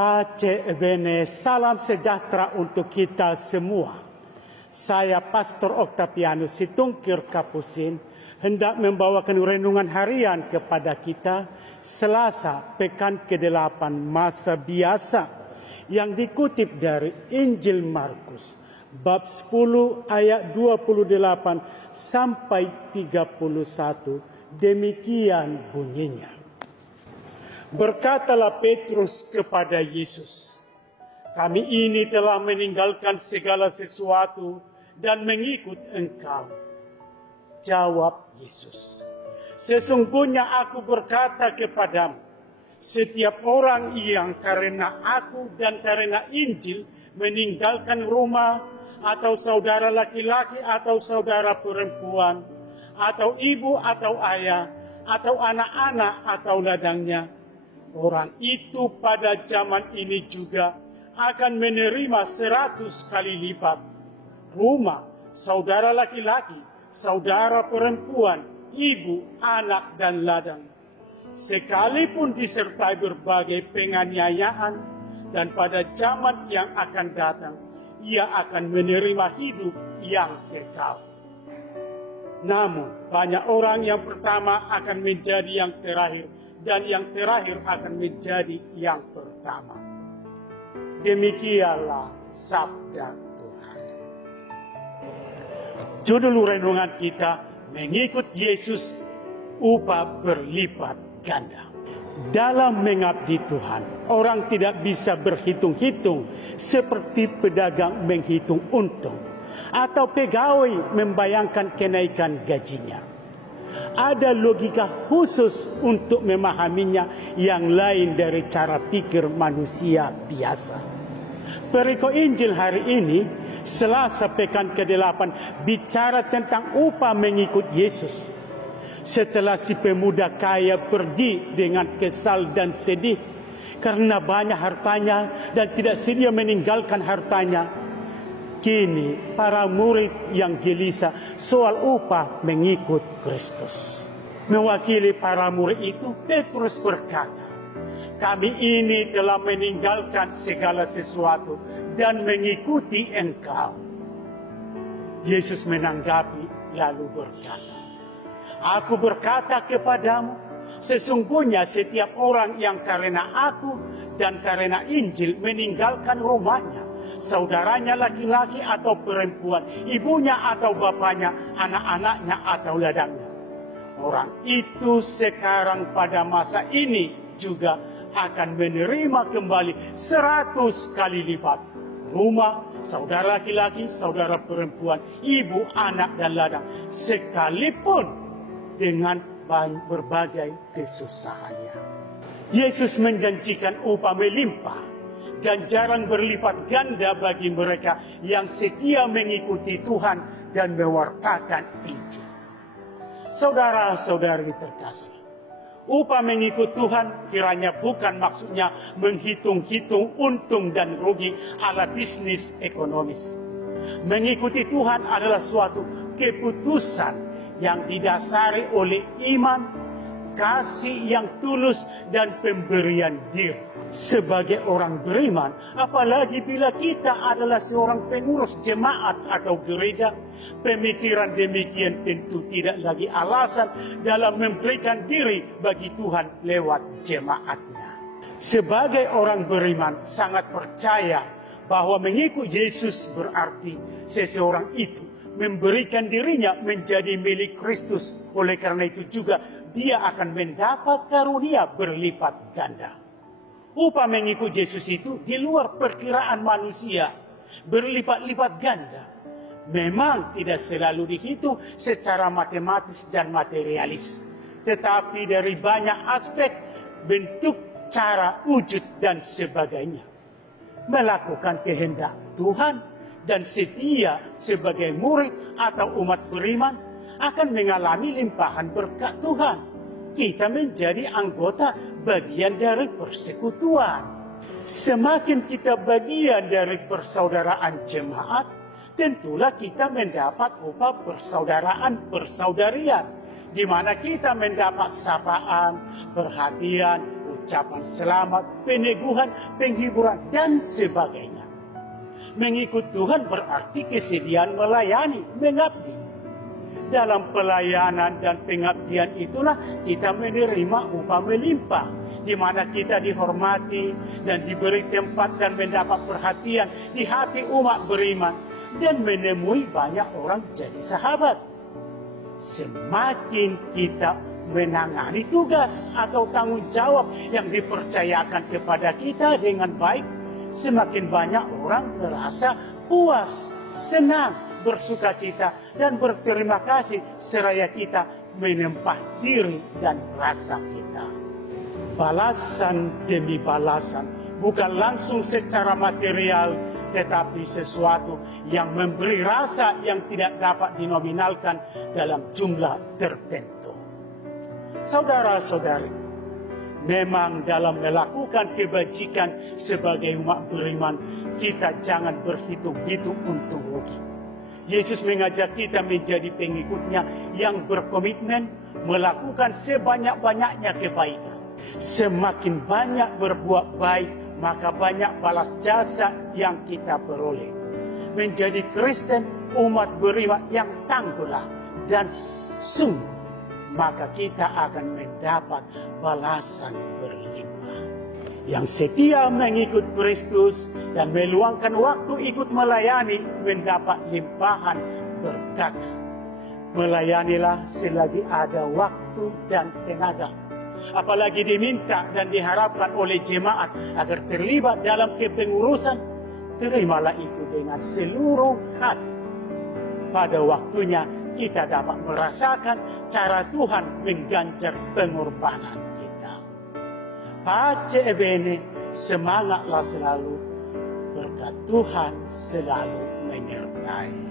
Pace e bene, salam sejahtera untuk kita semua. Saya Pastor Octavianus Situngkir Kapusin hendak membawakan renungan harian kepada kita Selasa pekan ke-8 masa biasa yang dikutip dari Injil Markus bab 10 ayat 28 sampai 31. Demikian bunyinya. Berkatalah Petrus kepada Yesus, "Kami ini telah meninggalkan segala sesuatu dan mengikut Engkau." Jawab Yesus, "Sesungguhnya aku berkata kepadamu, setiap orang yang karena aku dan karena Injil meninggalkan rumah atau saudara laki-laki atau saudara perempuan atau ibu atau ayah atau anak-anak atau ladangnya, orang itu pada zaman ini juga akan menerima 100 kali lipat rumah, saudara laki-laki, saudara perempuan, ibu, anak, dan ladang. Sekalipun disertai berbagai penganiayaan, dan pada zaman yang akan datang, ia akan menerima hidup yang kekal. Namun, banyak orang yang pertama akan menjadi yang terakhir, dan yang terakhir akan menjadi yang pertama." Demikianlah sabda Tuhan. Judul renungan kita, mengikut Yesus, upah berlipat ganda. Dalam mengabdi Tuhan, orang tidak bisa berhitung-hitung seperti pedagang menghitung untung atau pegawai membayangkan kenaikan gajinya. Ada logika khusus untuk memahaminya yang lain dari cara pikir manusia biasa. Perikop Injil hari ini, Selasa pekan ke-8, bicara tentang upah mengikut Yesus. Setelah si pemuda kaya pergi dengan kesal dan sedih karena banyak hartanya dan tidak sedia meninggalkan hartanya, kini para murid yang gelisah soal upah mengikut Kristus. Mewakili para murid itu, Petrus berkata, "Kami ini telah meninggalkan segala sesuatu dan mengikuti Engkau." Yesus menanggapi lalu berkata, "Aku berkata kepadamu, sesungguhnya setiap orang yang karena aku dan karena Injil meninggalkan rumahnya, saudaranya laki-laki atau perempuan, ibunya atau bapaknya, anak-anaknya atau ladangnya, orang itu sekarang pada masa ini juga akan menerima kembali 100 kali lipat rumah, saudara laki-laki, saudara perempuan, ibu, anak, dan ladang, sekalipun dengan berbagai kesusahannya." Yesus menjanjikan upah melimpah, ganjaran berlipat ganda bagi mereka yang setia mengikuti Tuhan dan mewartakan Injil. Saudara-saudari terkasih, upah mengikut Tuhan kiranya bukan maksudnya menghitung-hitung untung dan rugi ala bisnis ekonomis. Mengikuti Tuhan adalah suatu keputusan yang didasari oleh iman, kasih yang tulus, dan pemberian diri. Sebagai orang beriman, apalagi bila kita adalah seorang pengurus jemaat atau gereja, pemikiran demikian tentu tidak lagi alasan dalam memberikan diri bagi Tuhan lewat jemaatnya. Sebagai orang beriman, sangat percaya bahwa mengikut Yesus berarti seseorang itu memberikan dirinya menjadi milik Kristus. Oleh karena itu juga dia akan mendapat karunia berlipat ganda. Upah mengikut Yesus itu di luar perkiraan manusia, berlipat-lipat ganda. Memang tidak selalu dihitung secara matematis dan materialis, tetapi dari banyak aspek, bentuk, cara, wujud, dan sebagainya. Melakukan kehendak Tuhan dan setia sebagai murid atau umat beriman akan mengalami limpahan berkat Tuhan. Kita menjadi anggota bagian dari persekutuan. Semakin kita bagian dari persaudaraan jemaat, tentulah kita mendapat upah persaudarian, di mana kita mendapat sapaan, perhatian, ucapan selamat, peneguhan, penghiburan, dan sebagainya. Mengikut Tuhan berarti kesediaan melayani, mengabdi. Dalam pelayanan dan pengabdian itulah kita menerima upah melimpah, di mana kita dihormati dan diberi tempat dan mendapat perhatian di hati umat beriman, dan menemui banyak orang jadi sahabat. Semakin kita menangani tugas atau tanggung jawab yang dipercayakan kepada kita dengan baik, semakin banyak orang merasa puas, senang, bersukacita, dan berterima kasih seraya kita menempah diri dan rasa kita. Balasan demi balasan, bukan langsung secara material, tetapi sesuatu yang memberi rasa yang tidak dapat dinominalkan dalam jumlah tertentu. Saudara-saudari, memang dalam melakukan kebajikan sebagai umat beriman, kita jangan berhitung-hitung untung rugi. Yesus mengajak kita menjadi pengikutnya yang berkomitmen melakukan sebanyak-banyaknya kebaikan. Semakin banyak berbuat baik, maka banyak balas jasa yang kita peroleh. Menjadi Kristen, umat beriman yang tangguh dan sungguh, maka kita akan mendapat balasan berlimpah. Yang setia mengikut Kristus dan meluangkan waktu ikut melayani mendapat limpahan berkat. Melayanilah selagi ada waktu dan tenaga. Apalagi diminta dan diharapkan oleh jemaat agar terlibat dalam kepengurusan, terimalah itu dengan seluruh hati. Pada waktunya kita dapat merasakan cara Tuhan mengganjar pengorbanan kita. Pace e bene, semangatlah selalu, berkat Tuhan selalu menyertai.